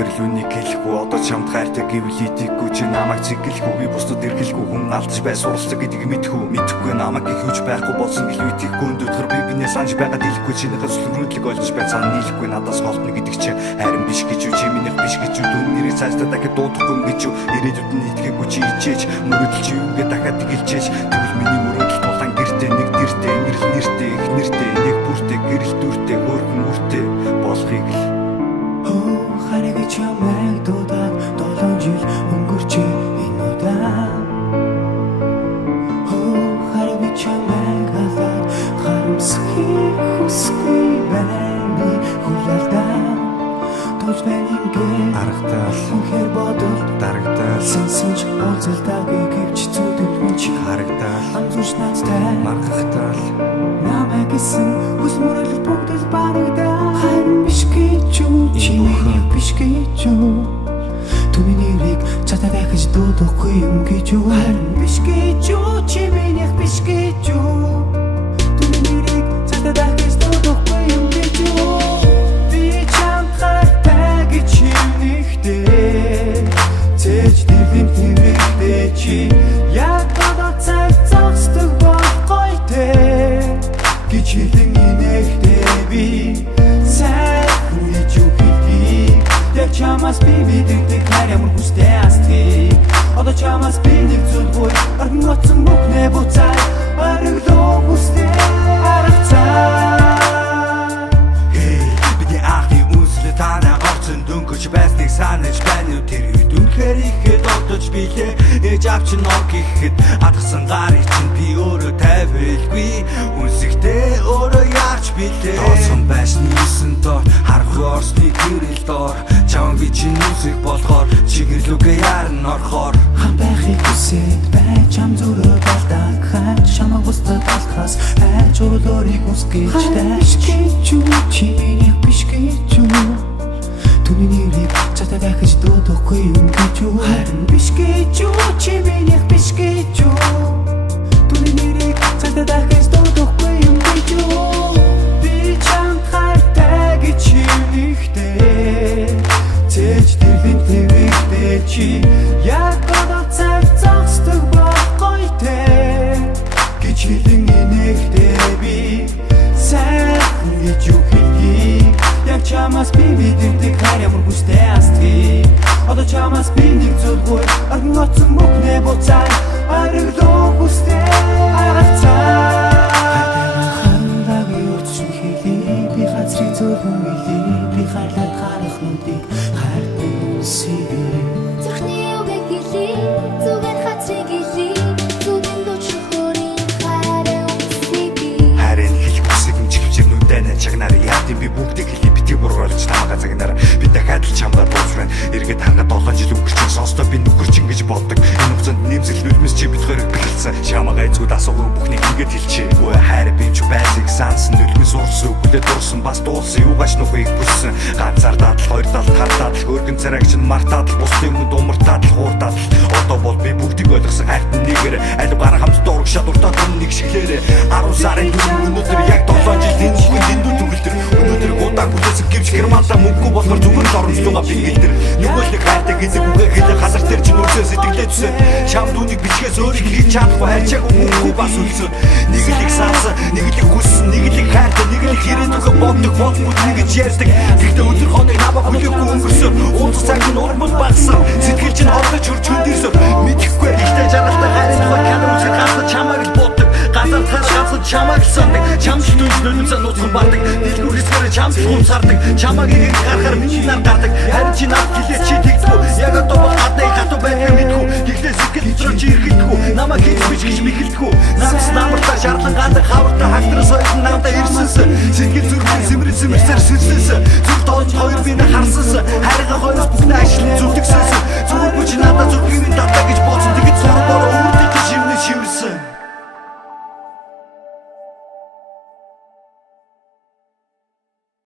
зүгээр л үнийг хэлэхгүй одоо чамд хайртай гэвэл идэхгүй чи намайг цэглэхгүй би бусдад эргэлэхгүй хүн алдаж бай суралцдаг гэдгийг мэдэхгүй намайг их хүч байхгүй болсон гэх үе тийхгүй өндөдгөр би бинээ санаж байгаад хэлэхгүй чинийхээ сүлрүүдлийг олж бай цаана нийлэхгүй надаас голтно гэдэг чи харин биш гэж юу чи минийх биш гэж юу дүн нэрийг цаашдаа дахиад дуудахгүй юм гэж юу ирээдүйд нь итгэхгүй чи ичээж мөрөдөл чи юугээ дахиад тэгэлжээж тэгвэл миний мөрөдөл тулаан гэртээ нэг дэртээ нэрл нэртээ их нэртээ нэг бүртээ гэрэл дүртээ хөргөн үртээ болохыг л харагч ямайг дуудаад 7 жил өнгөрч энэ удаа харагч ямайг халаад харамсахыг хүсгүй байна хүлээлдээ тож бэнингээ аргатал үнхээр бодол дарагдал сэнсэнч уулзалтаагүй гэвч зүудэлгүй чи харагдал амзууч надтай маргахтал намайг гисэн хүс мөрөл бүгдэл барагдаа харин биш гэж юу чи миний биш гэж юу түүний нэрийг чатаа дахиж дуудахгүй юм гэж юу харин биш гэж юу чи миний биш гэж юу түүний нэрийг чатаа дахиж дуудахгүй юм гэж юу би чамтай гэж нэгтэй цэж дэрдэм тэрэгтэй чи яг бага цаг зогсдог болохгүй те гэж хэлэн инэхтэй би сайн гэж юу хэлхийг яг чамаас би мэддэг хайр ямар хүстэй астгийг одоо чамаас би нэг зүйлгүй орон утсан бүхнээ буцаа аргалуу хүстэй аргацаа бидний анхны үнслэ танаа орцсон дөнгөж байсныг санаж байна уу тэр үед үнэхээр ихэд одож билээ ээж авч ног гэхэд атгсан гарыг чинь би өөрөө тавилгүй үнсэгтэй өөрөө яарч билээ тоосон байшны 9 доор харахгүй орсны гэрэл доор чам би чинь үсэг болохоор чигэрлүгэ ярн орхоор хам байхыг хүсээд байж чам зүрөө балдаг хань чамаг бустад алхас хайж өөрийг үсгэж дэш гэж юу чи миний биш гэж юу түүний нэрийг чатаа дахиж дуудахгүй юм гэж юу харин биш гэж юу чи миний биш гэж юу түүний нэрийг чатаа дахиж дуудахгүй юм гэж юу би чамд хайртай гэж нэгтэй цэж дэрхэн тэрэгтэй чи яг одоо цаг зогсдог болохгүй те гэж хэлэн инэхтэй би сайн гэж юу хэлхийг яг чамаас би мэддэг хайр ямар хүстэй астгийг одоо чамаас би нэг зүйлгүй орон утсан бүхнээ буцаа аргалуу хүстэй аргацаа хандаг юурчин хэлий би газрын зөвхөн билий би хайлаад гарах нүдийг хайртай үсэе Зүрхний үгийг хэлий зүгээр хацрыг хэлий зүгэн дуучлах хөрийн хайраа үсэе би харин хэлэх үсэг хэмжигчээр нүдэнэ чагнаар яадын би бүгдийг хэлий битгий бургуулж намайг загнаар би дахиад л чамдаар дуусрын эргээд ханга 7 жил өнгөрсөн сонстоо би нүгэрчин гэж боддог энэ хугацаанд нэмсэл нүдмэс чи бит хоёрыг бэлэлсэн чамайг эзгүүд асуугүй бүхнийг ингээд хэлчихэ үе хайр би ч байсыг сансан нүдмэс уурсан үгдээ дурсан бас дуулсан юугаш нүхийг бүссэн ганцаар дадал хоёр дадал хар дадал хөргөн царайч нь март дадал бусдын өмнө думартаад хуур дадал одоо бол би бүгдийг ойлгосон хайртан нэгээр аль гараа хамтдаа урагшаа дуртаад нэг шиглээрээ 10 сарын өнөөдөр яг 7 жил энэ хүн дэндүү төгөлдөр өнөөдөр удаа хүлээсэн гэвч германда мөнгөгүй болохоор зүгээр л оромжлууга бингэлдэр нөгөө л хайртай гэдэг үгээ хэлээ хасар дээр чинь өрсөө сэтгэлээ төсөө чамд үнийг бичгээс өөрийг хийж чадахгүй хайчаагүй мөнгөгүй бас үлсөө нэг л их сансан нэг л их хүссэн нэг л их хайртай нэг л их ирээдүгөө боддог болмод нэгж ярьдаг гэхдээ өдөр хоног намайг хүлээхгүй өнгөрсөн уулзах цаг нь урмал багсан сэтгэл чинь ордож хурж хөндөрсөн мэдэхгүй ихтэй жаргалтай хайрын тухай канал үзэх гасна чамайг л боддог газар цаашаа чамайг сандаг чамд дүнж нүдэн нууцхан бардаг дэлгүүр хэсгэрээ чамд хумсардаг чамайг ирэх гарахаар миний нар гардаг харин чи над гэлээ чи тэгдэггүй яг одоо бол гаднаа хатуу байхыг мэдгүй гэхдээ сэтгэл дотроо чи ирэхгүй намайг хийж бич гэж мэхэлдэггүй намс намартаа шаарлан гандаг хавартаа хагдрас ойлон надад ирсэнсэн сэтгэл зүрхэн сэмрэн сэмэрсээр сэлсэнсэн зүр тоож хоёр биний харсансан хайрга хоёроос бүхнээ